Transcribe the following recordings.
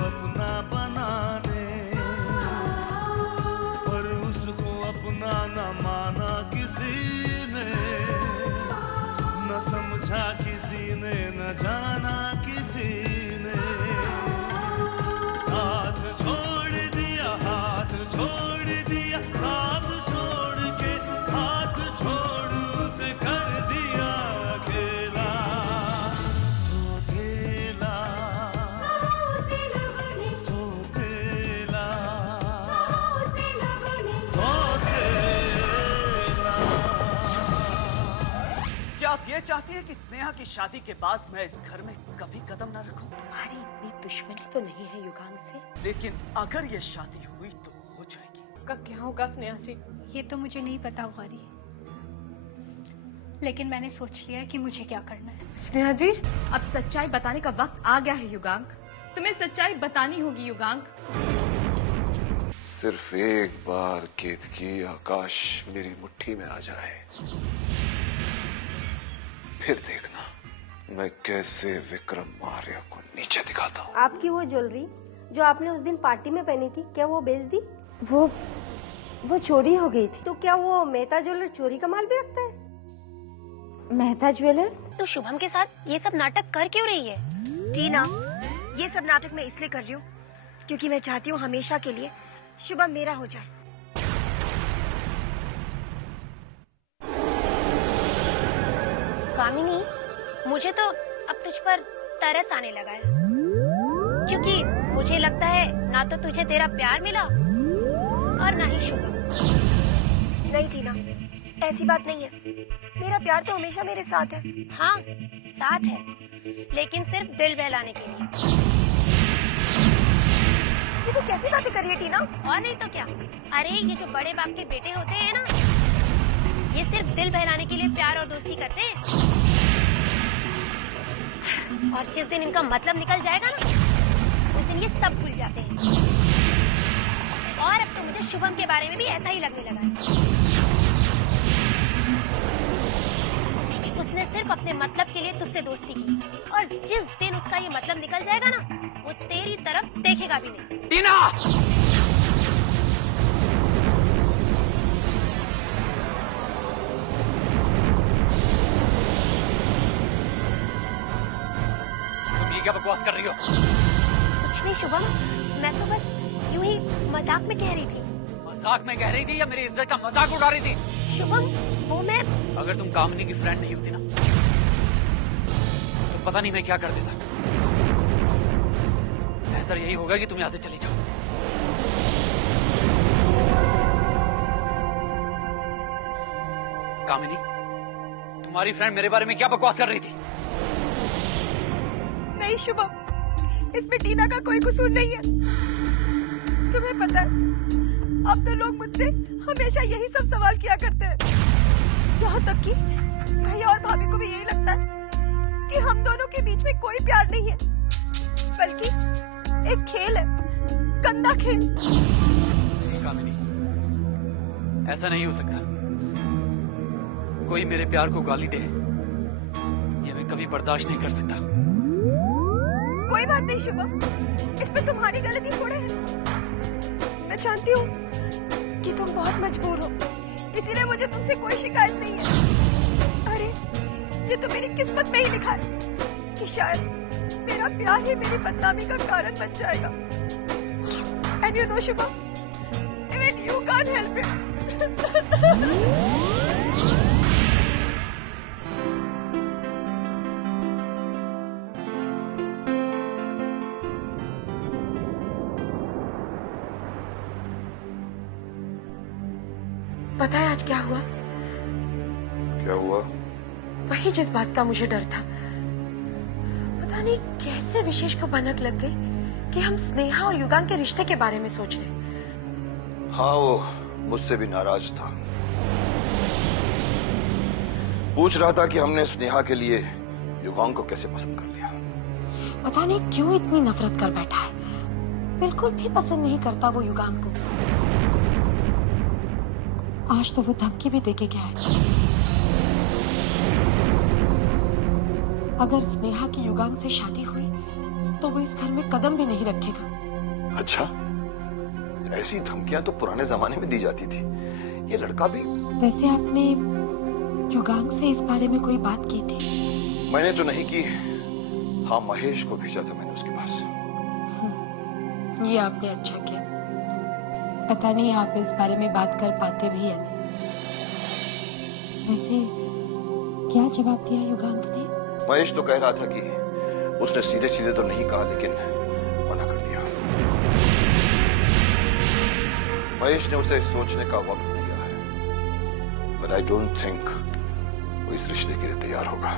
अपना बना ले, पर उसको अपना न माना किसी ने, न समझा किसी ने, न जाना किसी ने, साथ छोड़ दिया, हाथ छोड़ दिया, साथ छोड़ के हाथ छोड़ उसे कर दिया अकेला, सोतेला, सोतेला, सोतेला। क्या आप ये चाहती है कि स्नेहा की शादी के बाद मैं इस घर में कभी कदम न रखूं? तुम्हारी इतनी दुश्मनी तो नहीं है युगांग से। लेकिन अगर ये शादी हुई तो हो जाएगी। का क्या होगा स्नेहा जी? ये तो मुझे नहीं पता गौरी, लेकिन मैंने सोच लिया है कि मुझे क्या करना है। स्नेहा जी, अब सच्चाई बताने का वक्त आ गया है युगांक। तुम्हें सच्चाई बतानी होगी युगांक। सिर्फ एक बार केतकी आकाश मेरी मुट्ठी में आ जाए, फिर देखना मैं कैसे विक्रम आर्य को नीचे दिखाता हूँ। आपकी वो ज्वेलरी जो आपने उस दिन पार्टी में पहनी थी, क्या वो बेच दी? वो चोरी हो गई थी। तो क्या वो मेहता ज्वेलर चोरी का माल भी रखता है? मेहता ज्वेलर्स? तो शुभम के साथ ये सब नाटक कर क्यों रही है? टीना, ये सब नाटक मैं इसलिए कर रही हूँ क्योंकि मैं चाहती हूँ हमेशा के लिए शुभम मेरा हो जाए। कामिनी, मुझे तो अब तुझ पर तरस आने लगा है, क्योंकि मुझे लगता है ना तो तुझे तेरा प्यार मिला और ना ही शुभम। नहीं टीना, ऐसी बात नहीं है। मेरा प्यार तो हमेशा मेरे साथ है। हाँ, साथ है, लेकिन सिर्फ दिल बहलाने के लिए। ये तो कैसी बातें कर रही है टीना? और नहीं तो क्या। अरे ये जो बड़े बाप के बेटे होते हैं ना, ये सिर्फ दिल बहलाने के लिए प्यार और दोस्ती करते हैं, और जिस दिन इनका मतलब निकल जाएगा ना, उस दिन ये सब भूल जाते हैं। और अब तो मुझे शुभम के बारे में भी ऐसा ही लगने लगा है। उसने सिर्फ अपने मतलब के लिए तुझसे दोस्ती की, और जिस दिन उसका ये मतलब निकल जाएगा ना, वो तेरी तरफ देखेगा भी नहीं। टीना! तुम ये क्या बकवास कर रही हो? कुछ नहीं शुभम, मैं तो बस यूं ही मजाक में कह रही थी। मजाक में कह रही थी या मेरी इज्जत का मजाक उड़ा रही थी? शुभम, वो मैं... अगर तुम कामनी की फ्रेंड नहीं होती ना, तो पता नहीं मैं क्या कर देता। बेहतर यही होगा कि तुम यहाँ से चली जाओ। कामिनी, तुम्हारी फ्रेंड मेरे बारे में क्या बकवास कर रही थी? नहीं शुभम, इसमें टीना का कोई कसूर नहीं है। तुम्हें पता है, अब तो लोग मुझसे हमेशा यही सब सवाल किया करते हैं। यहाँ तक कि भैया और भाभी को भी यही लगता है कि हम दोनों के बीच में कोई प्यार नहीं है, बल्कि एक खेल है, गंदा खेल। कामिनी, ऐसा नहीं हो सकता। कोई मेरे प्यार को गाली दे, ये मैं कभी बर्दाश्त नहीं कर सकता। कोई बात नहीं शुभम, इसमें तुम्हारी गलती थोड़े है। मैं जानती हूँ कि तुम बहुत मजबूर हो, इसीलिए मुझे तुमसे कोई शिकायत नहीं है। अरे ये तो मेरी किस्मत में ही लिखा है कि शायद मेरा प्यार ही मेरी बदनामी का कारण बन जाएगा। And you know Shubham, even you can't help it. पता है आज क्या हुआ? क्या हुआ? वही जिस बात का मुझे डर था। पता नहीं कैसे विशेष को भनक लग गई कि हम स्नेहा और युगांक के रिश्ते के बारे में सोच रहे। हाँ, वो मुझसे भी नाराज था। पूछ रहा था कि हमने स्नेहा के लिए युगांक को कैसे पसंद कर लिया। पता नहीं क्यों इतनी नफरत कर बैठा है। बिल्कुल भी पसंद नहीं करता वो युगांक को। आज तो वो धमकी भी देके गया है। अगर स्नेहा की युगांक से शादी हुई तो वो इस घर में कदम भी नहीं रखेगा। अच्छा, ऐसी धमकियां तो पुराने जमाने में दी जाती थी। ये लड़का भी। वैसे आपने युगांक से इस बारे में कोई बात की थी? मैंने तो नहीं की। हाँ, महेश को भेजा था मैंने उसके पास। ये आपने अच्छा किया। पता नहीं आप इस बारे में बात कर पाते भी या नहीं। वैसे क्या जवाब दिया युगांक ने? महेश तो कह रहा था कि उसने सीधे सीधे तो नहीं कहा, लेकिन मना कर दिया। महेश ने उसे सोचने का वक्त दिया है, बट आई डोंट थिंक वो इस रिश्ते के लिए तैयार होगा।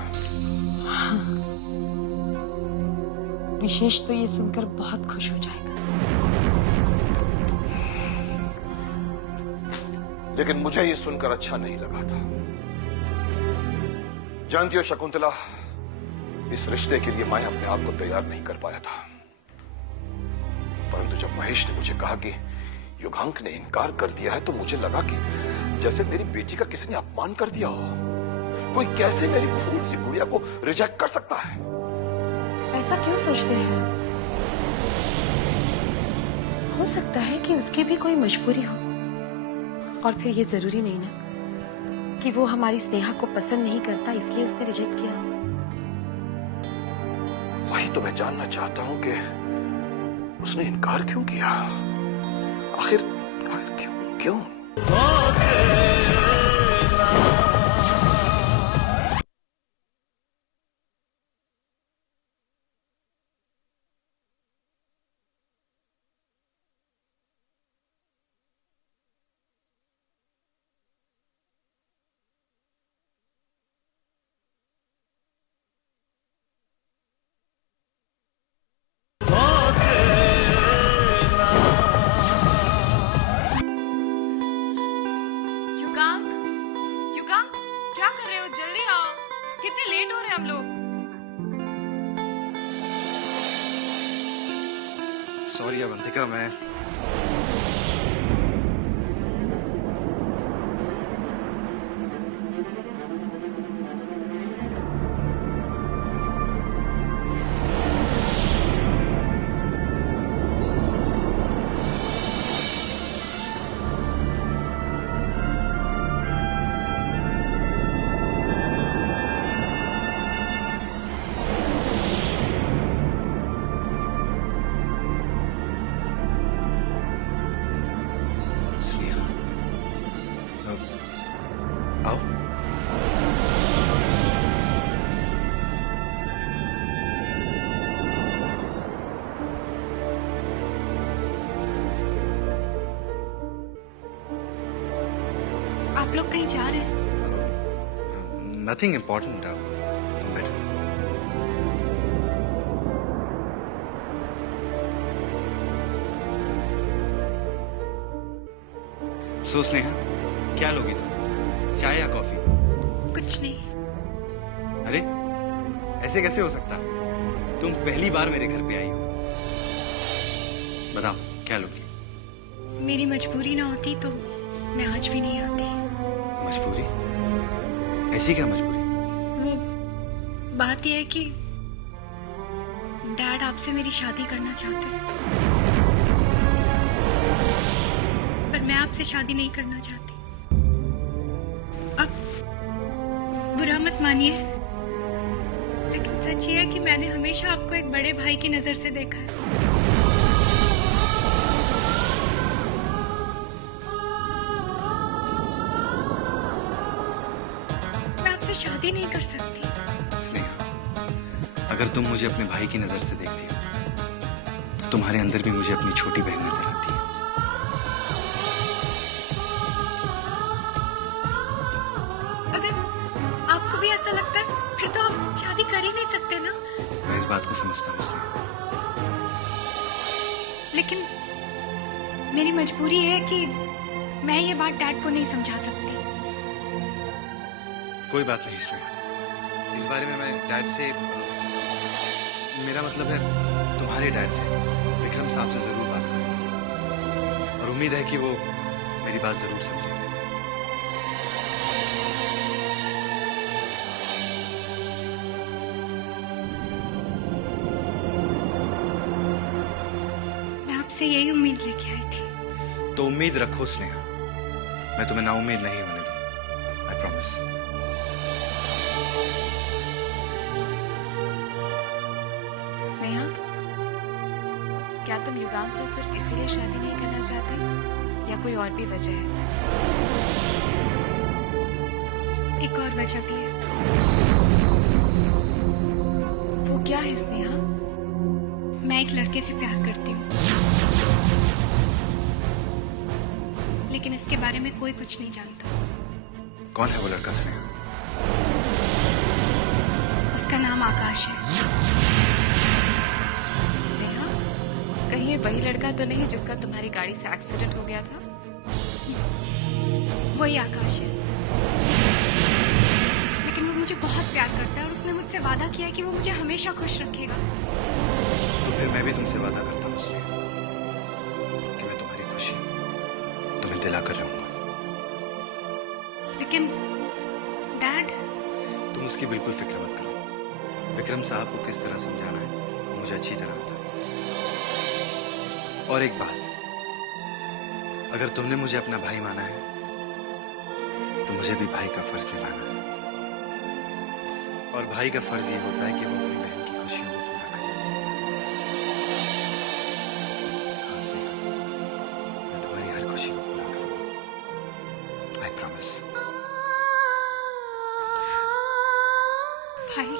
विशेष तो ये सुनकर बहुत खुश हो जाएगा। लेकिन मुझे ये सुनकर अच्छा नहीं लगा था। जानती हो शकुंतला, इस रिश्ते के लिए मैं अपने आप को तैयार नहीं कर पाया था। परंतु जब महेश ने मुझे कहा कि युगांक ने इनकार कर दिया है, तो मुझे लगा कि जैसे मेरी बेटी का किसी ने अपमान कर दिया हो। कोई कैसे मेरी फूल सी गुड़िया को रिजेक्ट कर सकता है? ऐसा क्यों सोचते हैं? हो सकता है कि उसकी भी कोई मजबूरी हो, और फिर ये जरूरी नहीं ना कि वो हमारी स्नेहा को पसंद नहीं करता इसलिए उसने रिजेक्ट किया। वही तो मैं जानना चाहता हूं कि उसने इनकार क्यों किया। आखिर क्यों? युगांक, क्या कर रहे हो? जल्दी आओ, कितने लेट हो रहे हैं हम लोग। सॉरी अवंतिका, मैं स्नेहा, आओ। आप लोग कहीं जा रहे हैं? नथिंग इम्पोर्टेंट, तुम बैठो। सो स्नेहा, क्या लोगी तुम? चाय या कॉफी? कुछ नहीं। अरे, ऐसे कैसे हो सकता? तुम पहली बार मेरे घर पे आई हो। बताओ, क्या लोगी? मेरी मजबूरी ना होती तो मैं आज भी नहीं आती। मजबूरी? ऐसी क्या मजबूरी? वो बात यह है कि डैड आपसे मेरी शादी करना चाहते हैं, पर मैं आपसे शादी नहीं करना चाहती। अब बुरा मत मानिए, लेकिन सच ये है कि मैंने हमेशा आपको एक बड़े भाई की नजर से देखा है। मैं आपसे शादी नहीं कर सकती। स्नेहा, अगर तुम मुझे अपने भाई की नजर से देखती हो, तो तुम्हारे अंदर भी मुझे अपनी छोटी बहन नजर आती है। आपको भी ऐसा लगता है? फिर तो आप शादी कर ही नहीं सकते ना। मैं इस बात को समझता हूँ स्नेहा, लेकिन मेरी मजबूरी है कि मैं ये बात डैड को नहीं समझा सकती। कोई बात नहीं स्नेहा, इस बारे में मैं डैड से, मेरा मतलब है तुम्हारे डैड से, विक्रम साहब से जरूर बात करूंगा, और उम्मीद है कि वो मेरी बात जरूर समझेंगे। आपसे यही उम्मीद लेके आई थी। तो उम्मीद रखो स्नेहा, मैं तुम्हें ना उम्मीद नहीं होने दूं। I promise. स्नेहा, क्या तुम युगांक से सिर्फ इसीलिए शादी नहीं करना चाहती या कोई और भी वजह है? एक और वजह भी है। वो क्या है स्नेहा? मैं एक लड़के से प्यार करती हूँ, लेकिन इसके बारे में कोई कुछ नहीं जानता। कौन है वो लड़का स्नेहा? उसका नाम आकाश है। स्नेहा, कहीं ये वही लड़का तो नहीं जिसका तुम्हारी गाड़ी से एक्सीडेंट हो गया था? वही आकाश है, लेकिन वो मुझे बहुत प्यार करता है और उसने मुझसे वादा किया है कि वो मुझे हमेशा खुश रखेगा। तो फिर मैं भी तुमसे वादा करता हूँ स्नेहा कि मैं तुम्हारी खुशी तुम्हें दिलाकर रहूंगा। लेकिन डैड, तुम उसकी बिल्कुल फिक्र मत करो। विक्रम साहब को किस तरह समझाना है वो मुझे अच्छी तरह आता है। और एक बात, अगर तुमने मुझे अपना भाई माना है तो मुझे भी भाई का फर्ज निभाना है। और भाई का फर्ज ये होता है कि वो अपनी बहन की खुशियों को पूरा करे। हाँ स्नेहा, मैं तुम्हारी हर खुशी को पूरा करूंगा। I promise. भाई,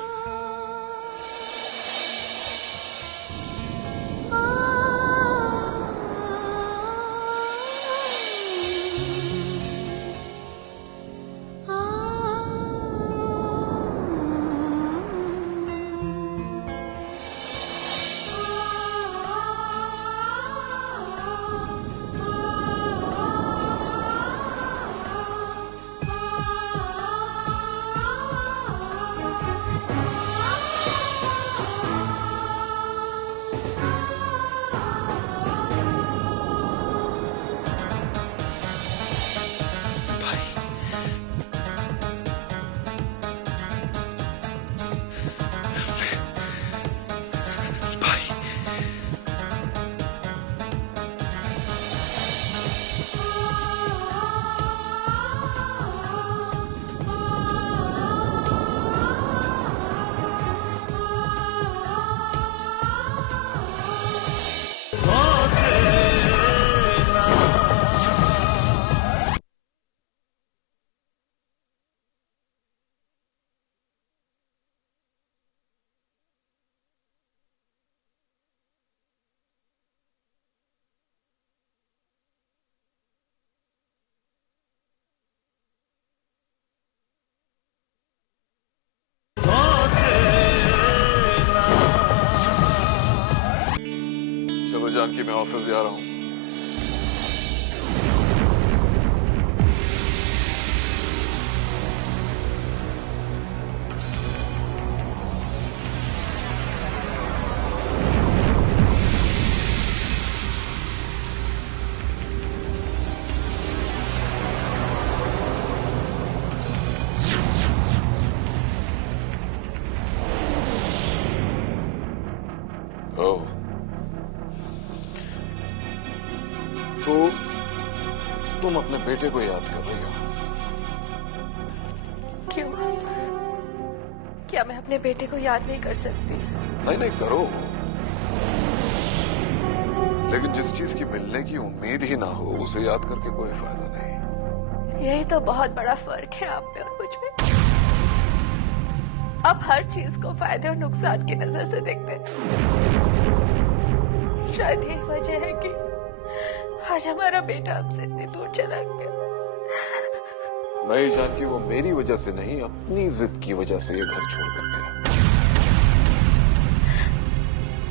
चलो जानकी, मैं ऑफिस जा रहा हूँ। ओह, तो तुम अपने बेटे को याद कर रही हो? क्यों? क्या मैं अपने बेटे को याद नहीं कर सकती? नहीं नहीं, करो, लेकिन जिस चीज की मिलने की उम्मीद ही ना हो उसे याद करके कोई फायदा नहीं। यही तो बहुत बड़ा फर्क है आप में और मुझ में। आप हर चीज को फायदे और नुकसान की नजर से देखते हैं। शायद यही वजह है कि आज हमारा बेटा हमसे इतनी दूर चला गया। नहीं जानकी, वो मेरी वजह से नहीं, अपनी जिद की वजह से ये घर छोड़ कर गया।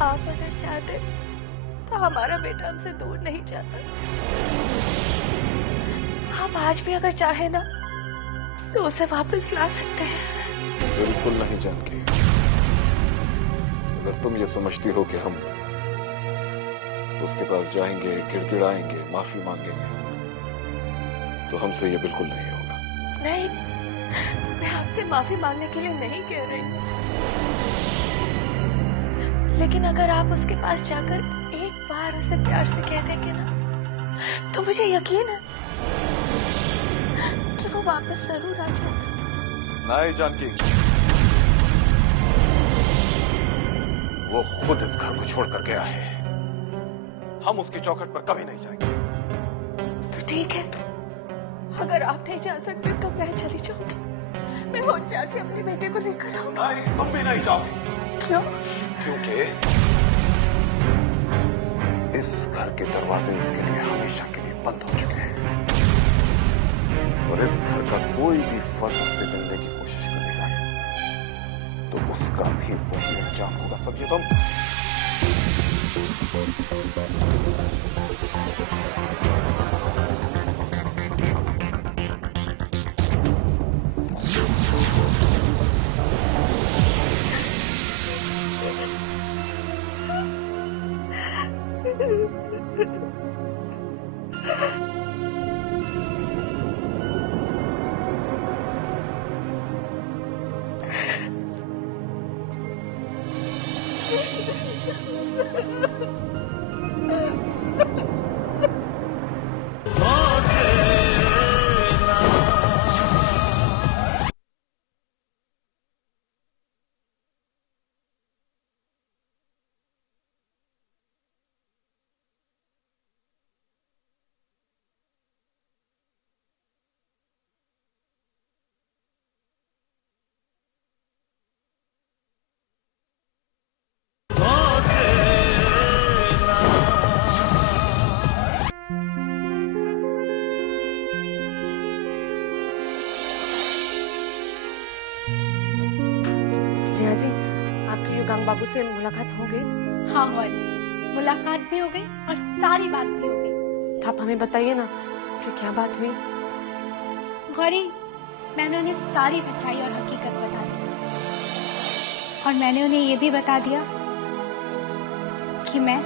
आप अगर चाहते तो हमारा बेटा हमसे दूर नहीं जाता। हम आज भी अगर चाहे ना तो उसे वापस ला सकते हैं। बिल्कुल नहीं जानकी, अगर तुम ये समझती हो कि हम उसके पास जाएंगे, गिड़गिड़ाएंगे, माफी मांगेंगे, तो हमसे ये बिल्कुल नहीं होगा। नहीं, मैं आपसे माफी मांगने के लिए नहीं कह रही, लेकिन अगर आप उसके पास जाकर एक बार उसे प्यार से कह देंगे ना, तो मुझे यकीन है कि वो वापस जरूर आ जाएगा। नहीं जानकी, वो खुद इस घर को छोड़कर गया है। हम उसकी चौखट पर कभी नहीं जाएंगे। तो ठीक है, अगर आप नहीं जा सकते तो मैं चली जाऊंगी। मैं हो जाके अपने बेटे को लेकर आऊंगी। नहीं, तुम भी नहीं जाओगी। क्यों? क्योंकि इस घर के दरवाजे उसके लिए हमेशा के लिए बंद हो चुके हैं, और इस घर का कोई भी फर्द उससे मिलने की कोशिश करेगा तो उसका भी वही अंजाम होगा। समझे तुम? स्नेहा जी, आपकी युगांग बाबू से मुलाकात हो गई? हाँ गौरी, मुलाकात भी हो गई और सारी बात भी हो गई। तो आप हमें बताइए ना कि क्या बात हुई। गौरी, मैंने उन्हें सारी सच्चाई और हकीकत बता दी, और मैंने उन्हें ये भी बता दिया कि मैं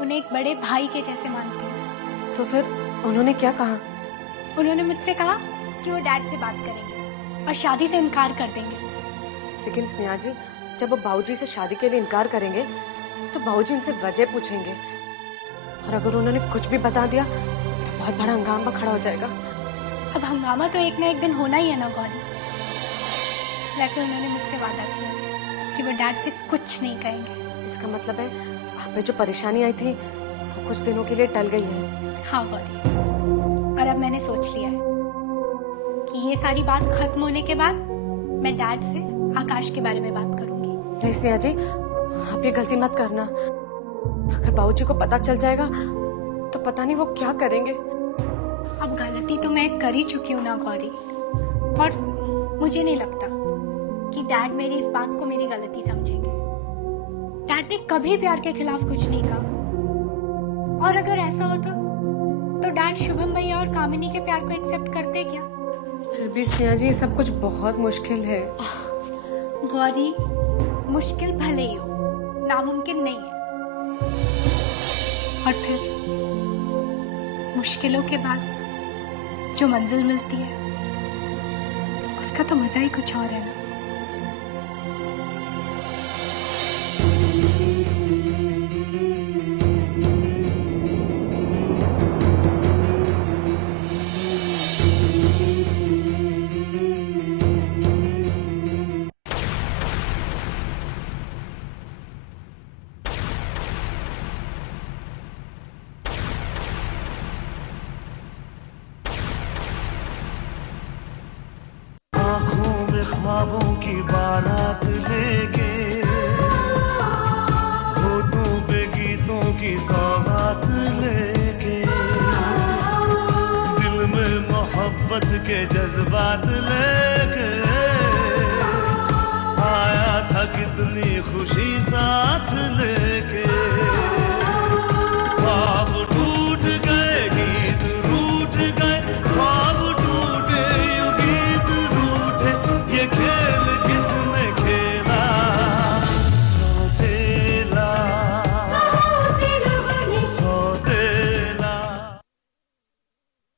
उन्हें एक बड़े भाई के जैसे मानती हूँ। तो फिर उन्होंने क्या कहा? उन्होंने मुझसे कहा कि वो डैड से बात करेंगे और शादी से इनकार कर देंगे। लेकिन स्नेहा जी, जब वो बाबूजी से शादी के लिए इनकार करेंगे तो बाबूजी उनसे वजह पूछेंगे, और अगर उन्होंने कुछ भी बता दिया तो बहुत बड़ा हंगामा खड़ा हो जाएगा। अब हंगामा तो एक ना एक दिन होना ही है ना गौरी। वैसे उन्होंने मुझसे वादा किया कि वो डैड से कुछ नहीं कहेंगे। इसका मतलब है आप पे जो परेशानी आई थी वो कुछ दिनों के लिए टल गई है। हाँ गौरी, और अब मैंने सोच लिया है कि ये सारी बात खत्म होने के बाद मैं डैड से आकाश के बारे में बात करूंगी। नहीं स्नेहा जी, आप ये गलती मत करना। अगर बाबूजी को पता चल जाएगा तो पता नहीं वो क्या करेंगे। अब गलती तो मैं कर ही चुकी हूँ ना गौरी, और मुझे नहीं लगता कि डैड मेरी इस बात को मेरी गलती समझेंगे। डैड ने कभी प्यार के खिलाफ कुछ नहीं कहा, और अगर ऐसा होता तो डैड शुभम भैया और कामिनी के प्यार को एक्सेप्ट करते क्या? फिर भी स्नेहा जी, ये सब कुछ बहुत मुश्किल है। गौरी, मुश्किल भले ही हो, नामुमकिन नहीं है। और फिर मुश्किलों के बाद जो मंजिल मिलती है उसका तो मजा ही कुछ और है ना। ख्वाबों की बारात लेके, होठों पे गीतों की सौगात लेके, दिल में मोहब्बत के जज्बात ले